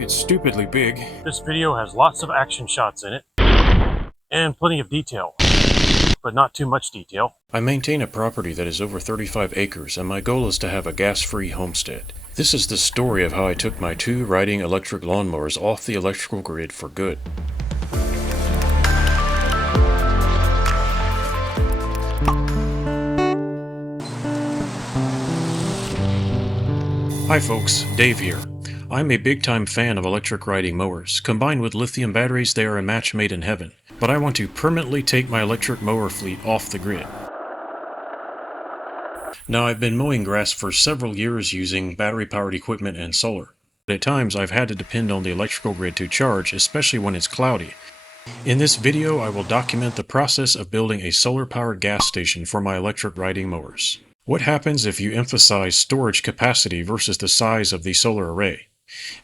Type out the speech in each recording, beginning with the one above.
It's stupidly big. This video has lots of action shots in it, and plenty of detail, but not too much detail. I maintain a property that is over 35 acres, and my goal is to have a gas-free homestead. This is the story of how I took my 2 riding electric lawnmowers off the electrical grid for good. Hi folks, Dave here. I'm a big-time fan of electric riding mowers. Combined with lithium batteries, they are a match made in heaven. But I want to permanently take my electric mower fleet off the grid. Now, I've been mowing grass for several years using battery-powered equipment and solar. But at times, I've had to depend on the electrical grid to charge, especially when it's cloudy. In this video, I will document the process of building a solar-powered gas station for my electric riding mowers. What happens if you emphasize storage capacity versus the size of the solar array?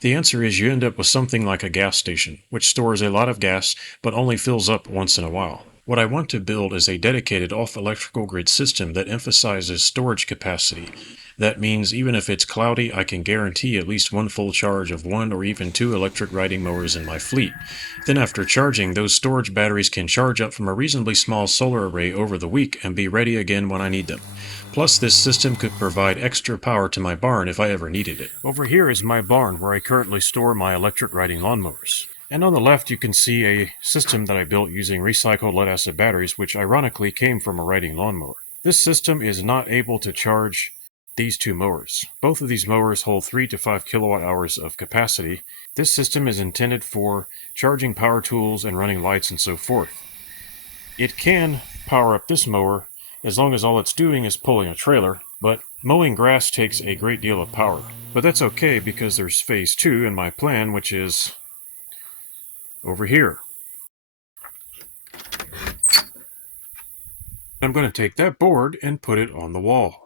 The answer is you end up with something like a gas station, which stores a lot of gas but only fills up once in a while. What I want to build is a dedicated off-electrical grid system that emphasizes storage capacity. That means even if it's cloudy, I can guarantee at least one full charge of 1 or even 2 electric riding mowers in my fleet. Then after charging, those storage batteries can charge up from a reasonably small solar array over the week and be ready again when I need them. Plus, this system could provide extra power to my barn if I ever needed it. Over here is my barn where I currently store my electric riding lawnmowers. And on the left you can see a system that I built using recycled lead-acid batteries, which ironically came from a riding lawnmower. This system is not able to charge these 2 mowers. Both of these mowers hold 3 to 5 kilowatt hours of capacity. This system is intended for charging power tools and running lights and so forth. It can power up this mower as long as all it's doing is pulling a trailer, but mowing grass takes a great deal of power. But that's okay because there's phase 2 in my plan, which is over here. I'm going to take that board and put it on the wall.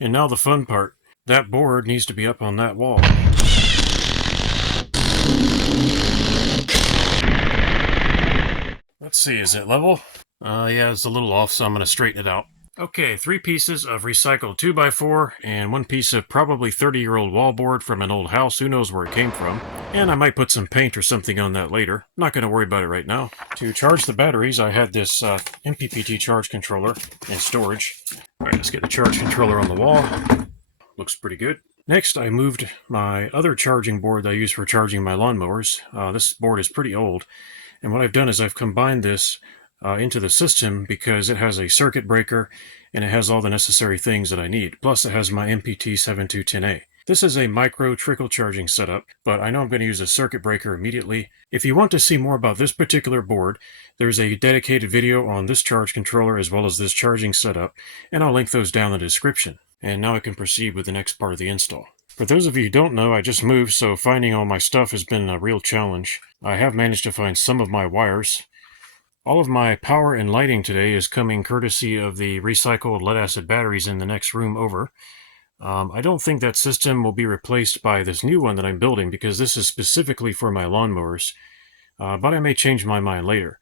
And now the fun part. That board needs to be up on that wall. Let's see, is it level? Yeah, it's a little off, so I'm going to straighten it out. Okay, 3 pieces of recycled 2x4 and 1 piece of probably 30-year-old wallboard from an old house. Who knows where it came from? And I might put some paint or something on that later. Not going to worry about it right now. To charge the batteries, I had this MPPT charge controller in storage. Alright, let's get the charge controller on the wall. Looks pretty good. Next, I moved my other charging board that I use for charging my lawnmowers. This board is pretty old. And what I've done is I've combined this into the system because it has a circuit breaker and it has all the necessary things that I need. Plus it has my MPT7210A. This is a micro trickle charging setup, but I know I'm going to use a circuit breaker immediately. If you want to see more about this particular board, there's a dedicated video on this charge controller as well as this charging setup, and I'll link those down in the description. And now I can proceed with the next part of the install. For those of you who don't know, I just moved, so finding all my stuff has been a real challenge. I have managed to find some of my wires. All of my power and lighting today is coming courtesy of the recycled lead-acid batteries in the next room over. I don't think that system will be replaced by this new one that I'm building because this is specifically for my lawnmowers, but I may change my mind later.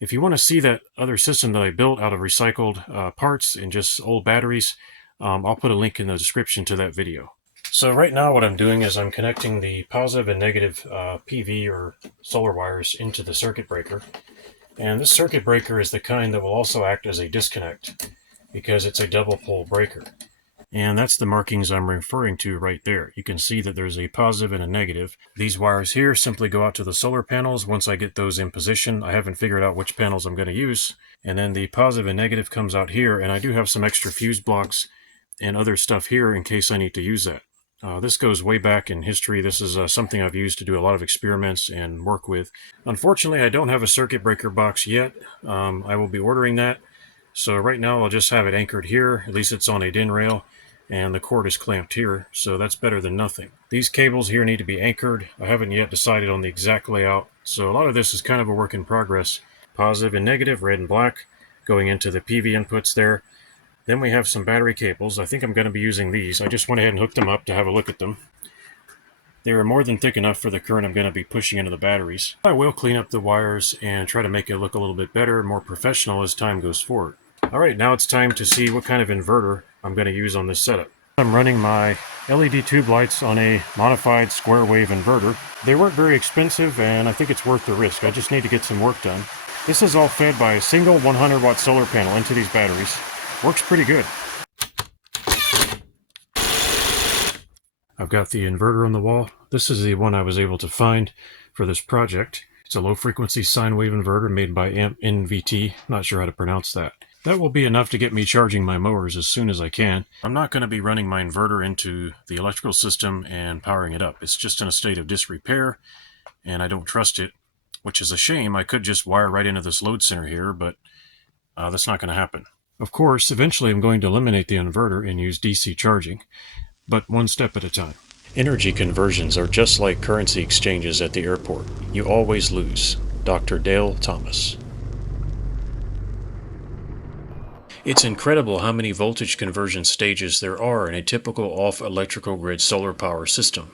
If you want to see that other system that I built out of recycled parts and just old batteries, I'll put a link in the description to that video. So right now what I'm doing is I'm connecting the positive and negative PV or solar wires into the circuit breaker. And this circuit breaker is the kind that will also act as a disconnect because it's a double pole breaker. And that's the markings I'm referring to right there. You can see that there's a positive and a negative. These wires here simply go out to the solar panels. Once I get those in position, I haven't figured out which panels I'm going to use. And then the positive and negative comes out here, and I do have some extra fuse blocks and other stuff here in case I need to use that. This goes way back in history. This is something I've used to do a lot of experiments and work with. Unfortunately, I don't have a circuit breaker box yet. I will be ordering that. So right now I'll just have it anchored here. At least it's on a DIN rail. and the cord is clamped here, so that's better than nothing. These cables here need to be anchored. I haven't yet decided on the exact layout, so a lot of this is kind of a work in progress. Positive and negative, red and black, going into the PV inputs there. Then we have some battery cables. I think I'm going to be using these. I just went ahead and hooked them up to have a look at them. They are more than thick enough for the current I'm going to be pushing into the batteries. I will clean up the wires and try to make it look a little bit better, more professional as time goes forward. Alright, now it's time to see what kind of inverter I'm going to use on this setup. I'm running my LED tube lights on a modified square wave inverter. They weren't very expensive and I think it's worth the risk. I just need to get some work done. This is all fed by a single 100 watt solar panel into these batteries. Works pretty good. I've got the inverter on the wall. This is the one I was able to find for this project. It's a low frequency sine wave inverter made by NVT. Not sure how to pronounce that. That will be enough to get me charging my mowers as soon as I can. I'm not going to be running my inverter into the electrical system and powering it up. It's just in a state of disrepair and I don't trust it, which is a shame. I could just wire right into this load center here, but that's not going to happen. Of course, eventually I'm going to eliminate the inverter and use DC charging, but one step at a time. Energy conversions are just like currency exchanges at the airport. You always lose. Dr. Dale Thomas. It's incredible how many voltage conversion stages there are in a typical off-electrical grid solar power system.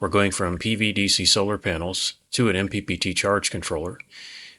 We're going from PV-DC solar panels to an MPPT charge controller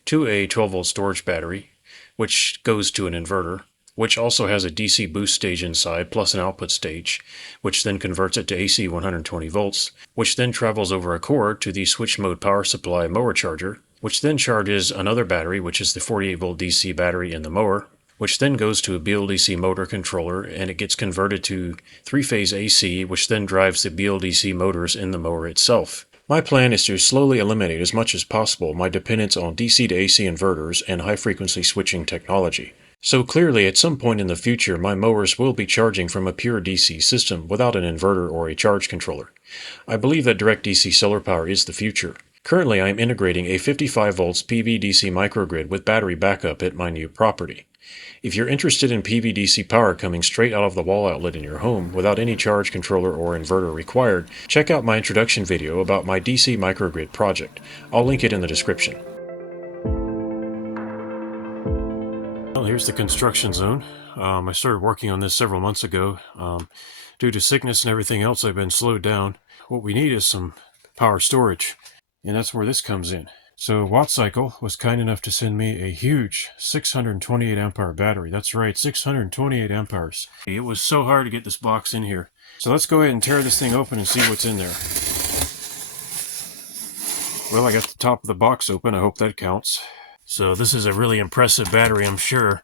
to a 12-volt storage battery, which goes to an inverter, which also has a DC boost stage inside plus an output stage, which then converts it to AC 120 volts, which then travels over a cord to the switch mode power supply mower charger, which then charges another battery, which is the 48-volt DC battery in the mower, which then goes to a BLDC motor controller and it gets converted to 3-phase AC, which then drives the BLDC motors in the mower itself. My plan is to slowly eliminate as much as possible my dependence on DC to AC inverters and high-frequency switching technology. So clearly, at some point in the future, my mowers will be charging from a pure DC system without an inverter or a charge controller. I believe that direct DC solar power is the future. Currently, I am integrating a 55 volts PV DC microgrid with battery backup at my new property. If you're interested in PV-DC power coming straight out of the wall outlet in your home without any charge controller or inverter required, check out my introduction video about my DC microgrid project. I'll link it in the description. Well, here's the construction zone. I started working on this several months ago. Due to sickness and everything else, I've been slowed down. What we need is some power storage, and that's where this comes in. So WattCycle was kind enough to send me a huge 628 ampere battery. That's right, 628 amperes. It was so hard to get this box in here. So let's go ahead and tear this thing open and see what's in there. Well, I got the top of the box open. I hope that counts. So this is a really impressive battery, I'm sure.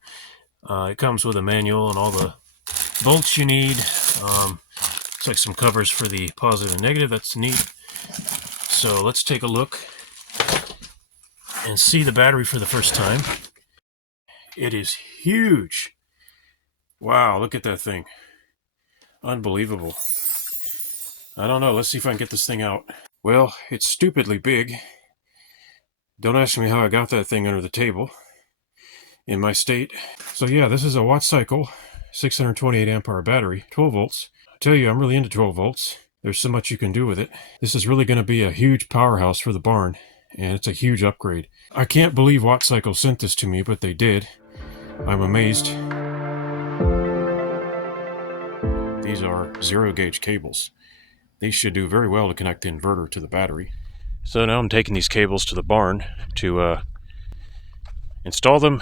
It comes with a manual and all the bolts you need. It's like some covers for the positive and negative. That's neat. So let's take a look and see the battery for the first time. It is huge. Wow, look at that thing. Unbelievable. I don't know, let's see if I can get this thing out. Well, it's stupidly big. Don't ask me how I got that thing under the table in my state. So yeah, this is a WattCycle 628 ampere battery, 12 volts. I tell you, I'm really into 12 volts. There's so much you can do with it. This is really going to be a huge powerhouse for the barn, and it's a huge upgrade. I can't believe WattCycle sent this to me, but they did. I'm amazed. These are 0-gauge cables. These should do very well to connect the inverter to the battery. So now I'm taking these cables to the barn to install them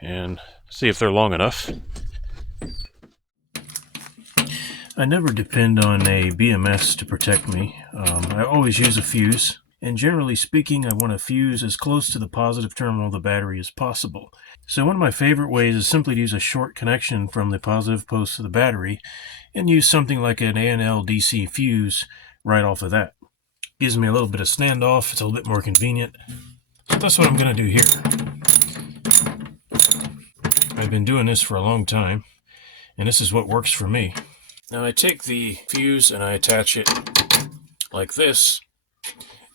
and see if they're long enough. I never depend on a BMS to protect me. I always use a fuse. And generally speaking, I want a fuse as close to the positive terminal of the battery as possible. So one of my favorite ways is simply to use a short connection from the positive post to the battery and use something like an ANL DC fuse right off of that. Gives me a little bit of standoff, it's a little bit more convenient. So that's what I'm going to do here. I've been doing this for a long time, and this is what works for me. Now I take the fuse and I attach it like this.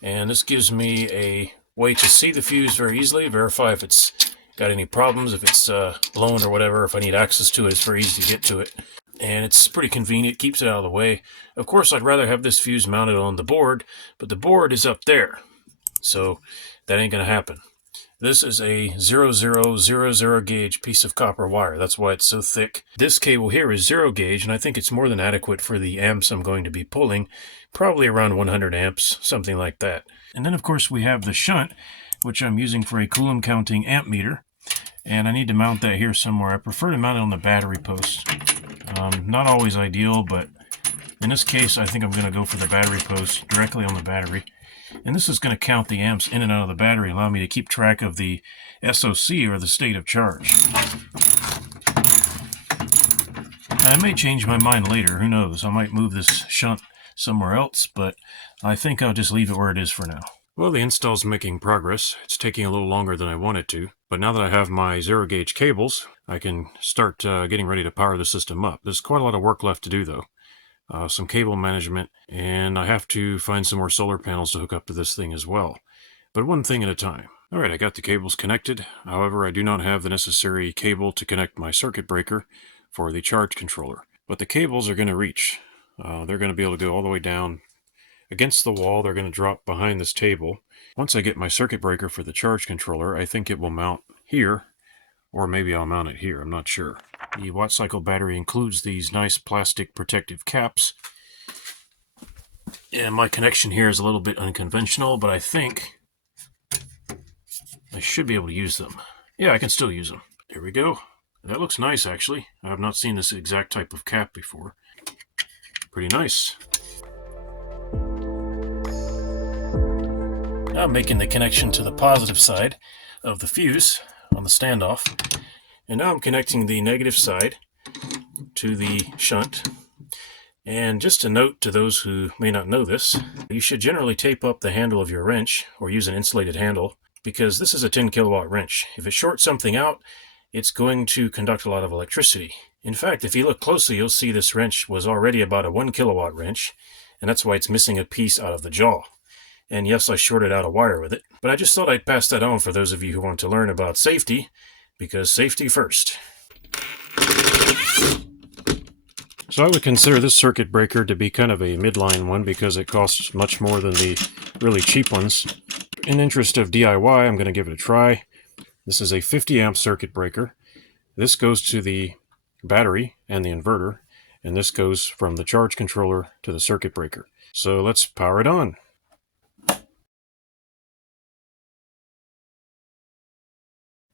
And this gives me a way to see the fuse very easily, verify if it's got any problems, if it's blown or whatever. If I need access to it, it's very easy to get to it. and it's pretty convenient, keeps it out of the way. Of course, I'd rather have this fuse mounted on the board, but the board is up there, so that ain't gonna happen. This is a 0000 gauge piece of copper wire. That's why it's so thick. This cable here is 0 gauge, and I think it's more than adequate for the amps I'm going to be pulling. Probably around 100 amps, something like that. And then, of course, we have the shunt, which I'm using for a Coulomb counting amp meter. And I need to mount that here somewhere. I prefer to mount it on the battery post. Not always ideal, but in this case, I think I'm going to go for the battery post directly on the battery. And this is going to count the amps in and out of the battery, allow me to keep track of the SOC, or the state of charge. I may change my mind later, who knows? I might move this shunt somewhere else, but I think I'll just leave it where it is for now. Well, the install's making progress. It's taking a little longer than I want it to, but now that I have my 0 gauge cables, I can start getting ready to power the system up. There's quite a lot of work left to do, though. Some cable management, and I have to find some more solar panels to hook up to this thing as well. But one thing at a time. Alright, I got the cables connected. However, I do not have the necessary cable to connect my circuit breaker for the charge controller. But the cables are going to reach. They're going to be able to go all the way down against the wall. They're going to drop behind this table. Once I get my circuit breaker for the charge controller, I think it will mount here, or maybe I'll mount it here, I'm not sure. The WattCycle battery includes these nice plastic protective caps. And my connection here is a little bit unconventional, but I think I should be able to use them. Yeah, I can still use them. There we go. That looks nice, actually. I have not seen this exact type of cap before. Pretty nice. Now I'm making the connection to the positive side of the fuse on the standoff. And now I'm connecting the negative side to the shunt. And just a note to those who may not know this, you should generally tape up the handle of your wrench or use an insulated handle, because this is a 10 kilowatt wrench. If it shorts something out, it's going to conduct a lot of electricity. In fact, if you look closely, you'll see this wrench was already about a 1 kilowatt wrench, and that's why it's missing a piece out of the jaw. And yes, I shorted out a wire with it, but I just thought I'd pass that on for those of you who want to learn about safety, because safety first. So I would consider this circuit breaker to be kind of a midline one, because it costs much more than the really cheap ones. In interest of DIY, I'm going to give it a try. This is a 50 amp circuit breaker. This goes to the battery and the inverter, and this goes from the charge controller to the circuit breaker. So let's power it on.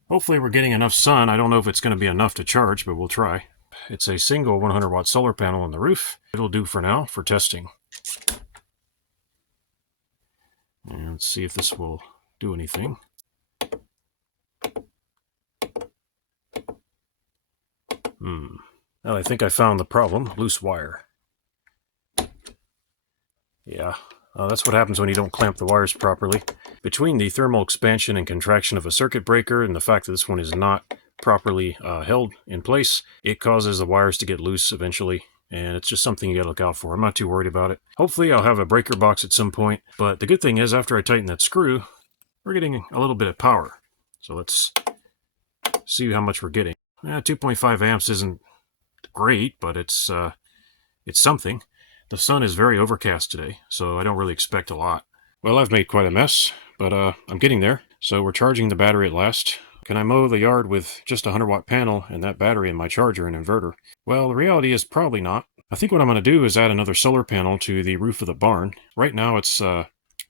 Hopefully we're getting enough sun. I don't know if it's going to be enough to charge, but we'll try. It's a single 100 watt solar panel on the roof. It'll do for now for testing. And let's see if this will do anything. Well, I think I found the problem. Loose wire. Yeah, that's what happens when you don't clamp the wires properly. Between the thermal expansion and contraction of a circuit breaker and the fact that this one is not properly held in place, it causes the wires to get loose eventually, and it's just something you gotta look out for. I'm not too worried about it. Hopefully I'll have a breaker box at some point, but the good thing is after I tighten that screw, we're getting a little bit of power. So let's see how much we're getting. 2.5 amps isn't great, but it's something. The sun is very overcast today, so I don't really expect a lot. Well, I've made quite a mess, but I'm getting there. So we're charging the battery at last. Can I mow the yard with just a 100 watt panel and that battery and my charger and inverter? Well, the reality is probably not. I think what I'm going to do is add another solar panel to the roof of the barn. Right now it's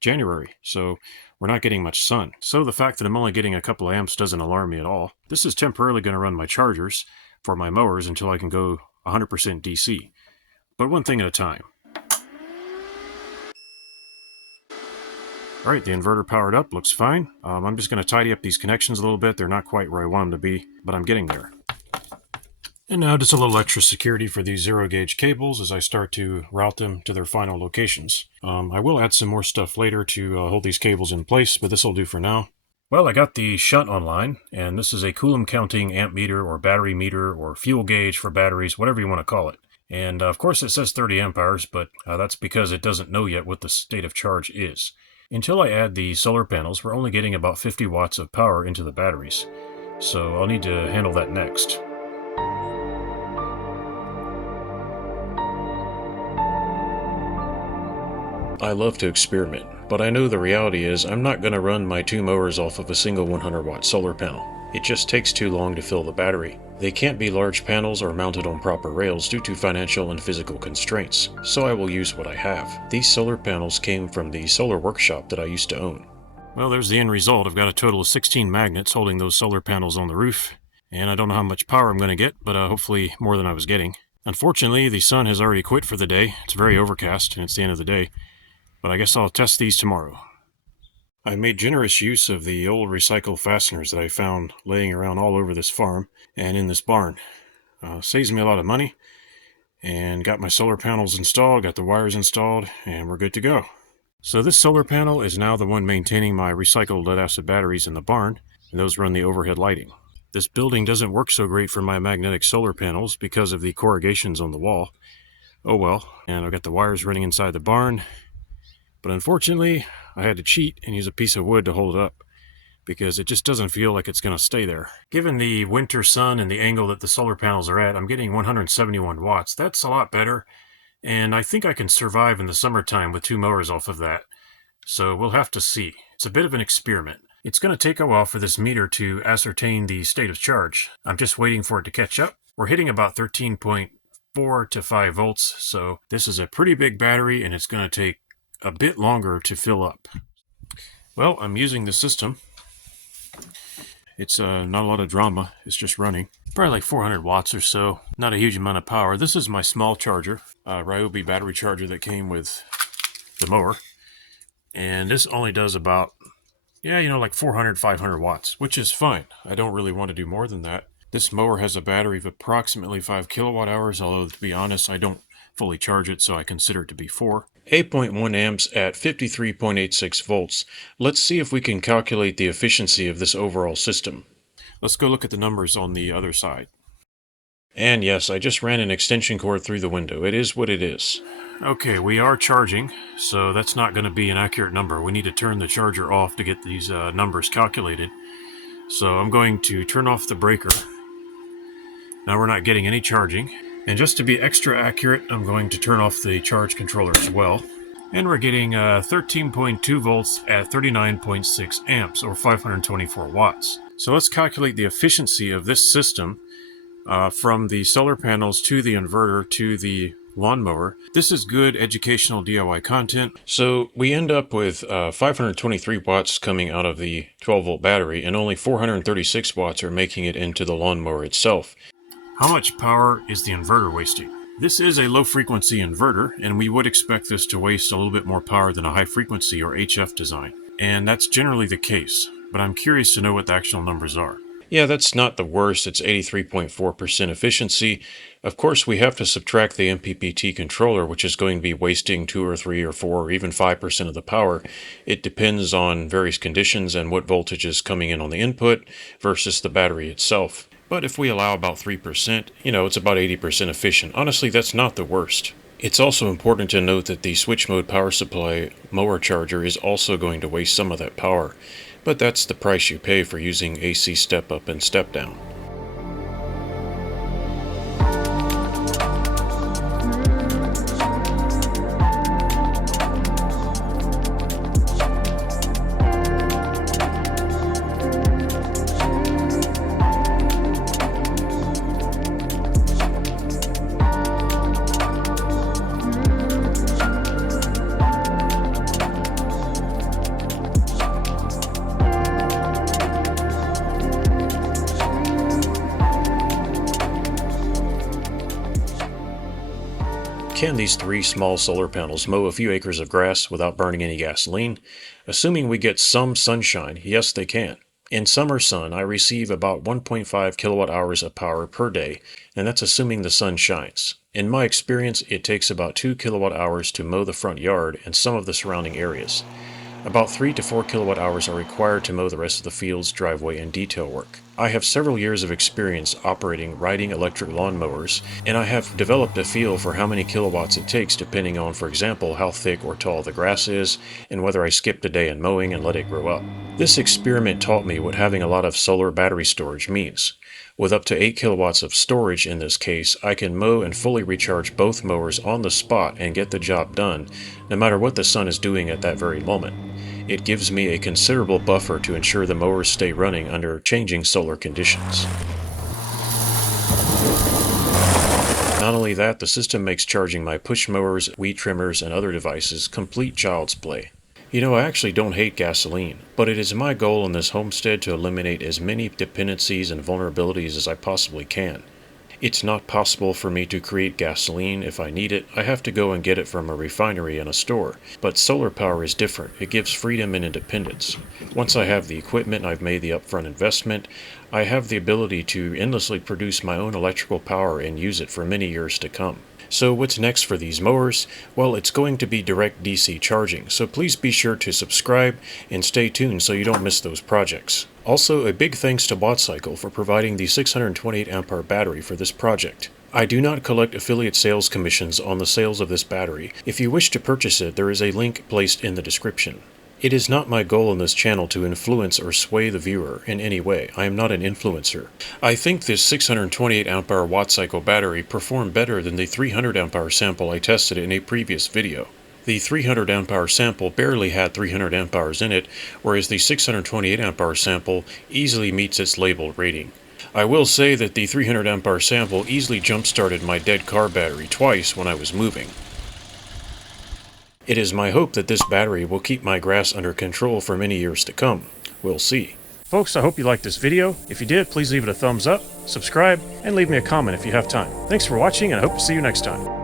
January, so we're not getting much sun. So the fact that I'm only getting a couple amps doesn't alarm me at all. This is temporarily going to run my chargers for my mowers until I can go 100% DC. But one thing at a time. Alright, the inverter powered up, looks fine. I'm just going to tidy up these connections a little bit. They're not quite where I want them to be, but I'm getting there. And now just a little extra security for these 0 gauge cables as I start to route them to their final locations. I will add some more stuff later to hold these cables in place, but this will do for now. Well, I got the shunt online, and this is a Coulomb counting amp meter or battery meter or fuel gauge for batteries, whatever you want to call it. And of course it says 30 amp hours, but that's because it doesn't know yet what the state of charge is. Until I add the solar panels, we're only getting about 50 watts of power into the batteries. So I'll need to handle that next. I love to experiment, but I know the reality is I'm not going to run my 2 mowers off of a single 100-watt solar panel. It just takes too long to fill the battery. They can't be large panels or mounted on proper rails due to financial and physical constraints, so I will use what I have. These solar panels came from the solar workshop that I used to own. Well, there's the end result. I've got a total of 16 magnets holding those solar panels on the roof, and I don't know how much power I'm going to get, but hopefully more than I was getting. Unfortunately, the sun has already quit for the day. It's very overcast, and it's the end of the day, but I guess I'll test these tomorrow. I made generous use of the old recycle fasteners that I found laying around all over this farm and in this barn. Saves me a lot of money, and got my solar panels installed, got the wires installed, and we're good to go. So this solar panel is now the one maintaining my recycled lead-acid batteries in the barn, and those run the overhead lighting. This building doesn't work so great for my magnetic solar panels because of the corrugations on the wall. Oh well, and I've got the wires running inside the barn, but unfortunately, I had to cheat and use a piece of wood to hold it up, because it just doesn't feel like it's going to stay there. Given the winter sun and the angle that the solar panels are at, I'm getting 171 watts. That's a lot better, and I think I can survive in the summertime with 2 mowers off of that. So we'll have to see. It's a bit of an experiment. It's going to take a while for this meter to ascertain the state of charge. I'm just waiting for it to catch up. We're hitting about 13.4 to 5 volts, so this is a pretty big battery, and it's going to take a bit longer to fill up. Well, I'm using the system. It's not a lot of drama. It's just running. Probably like 400 watts or so. Not a huge amount of power. This is my small charger, ryobi battery charger that came with the mower. And this only does about, like 400, 500 watts, which is fine. I don't really want to do more than that. This mower has a battery of approximately 5 kilowatt hours, although to be honest, I don't fully charge it, so I consider it to be 4. 8.1 amps at 53.86 volts. Let's see if we can calculate the efficiency of this overall system. Let's go look at the numbers on the other side. And yes, I just ran an extension cord through the window. It is what it is. Okay, we are charging, so that's not going to be an accurate number. We need to turn the charger off to get these numbers calculated. So I'm going to turn off the breaker. Now we're not getting any charging. And just to be extra accurate, I'm going to turn off the charge controller as well. And we're getting 13.2 volts at 39.6 amps, or 524 watts. So let's calculate the efficiency of this system from the solar panels to the inverter to the lawnmower. This is good educational DIY content. So we end up with 523 watts coming out of the 12-volt battery, and only 436 watts are making it into the lawnmower itself. How much power is the inverter wasting? This is a low-frequency inverter, and we would expect this to waste a little bit more power than a high-frequency or HF design. And that's generally the case, but I'm curious to know what the actual numbers are. Yeah, that's not the worst. It's 83.4% efficiency. Of course, we have to subtract the MPPT controller, which is going to be wasting 2 or 3 or 4 or even 5% of the power. It depends on various conditions and what voltage is coming in on the input versus the battery itself. But if we allow about 3%, it's about 80% efficient. Honestly, that's not the worst. It's also important to note that the switch mode power supply mower charger is also going to waste some of that power. But that's the price you pay for using AC step up and step down. Can these 3 small solar panels mow a few acres of grass without burning any gasoline? Assuming we get some sunshine, yes they can. In summer sun, I receive about 1.5 kilowatt hours of power per day, and that's assuming the sun shines. In my experience, it takes about 2 kilowatt hours to mow the front yard and some of the surrounding areas. About 3 to 4 kilowatt hours are required to mow the rest of the fields, driveway, and detail work. I have several years of experience operating riding electric lawnmowers, and I have developed a feel for how many kilowatts it takes depending on, for example, how thick or tall the grass is, and whether I skipped a day in mowing and let it grow up. This experiment taught me what having a lot of solar battery storage means. With up to 8 kilowatts of storage in this case, I can mow and fully recharge both mowers on the spot and get the job done, no matter what the sun is doing at that very moment. It gives me a considerable buffer to ensure the mowers stay running under changing solar conditions. Not only that, the system makes charging my push mowers, weed trimmers, and other devices complete child's play. You know, I actually don't hate gasoline, but it is my goal in this homestead to eliminate as many dependencies and vulnerabilities as I possibly can. It's not possible for me to create gasoline. If I need it, I have to go and get it from a refinery and a store. But solar power is different. It gives freedom and independence. Once I have the equipment, I've made the upfront investment, I have the ability to endlessly produce my own electrical power and use it for many years to come. So what's next for these mowers? Well, it's going to be direct DC charging, so please be sure to subscribe and stay tuned so you don't miss those projects. Also, a big thanks to WattCycle for providing the 628 amp hour battery for this project. I do not collect affiliate sales commissions on the sales of this battery. If you wish to purchase it, there is a link placed in the description. It is not my goal in this channel to influence or sway the viewer in any way. I am not an influencer. I think this 628 amp hour WattCycle battery performed better than the 300 amp hour sample I tested in a previous video. The 300 amp hour sample barely had 300 amp hours in it, whereas the 628 amp hour sample easily meets its labeled rating. I will say that the 300 amp hour sample easily jump-started my dead car battery twice when I was moving. It is my hope that this battery will keep my grass under control for many years to come. We'll see. Folks, I hope you liked this video. If you did, please leave it a thumbs up, subscribe, and leave me a comment if you have time. Thanks for watching, and I hope to see you next time.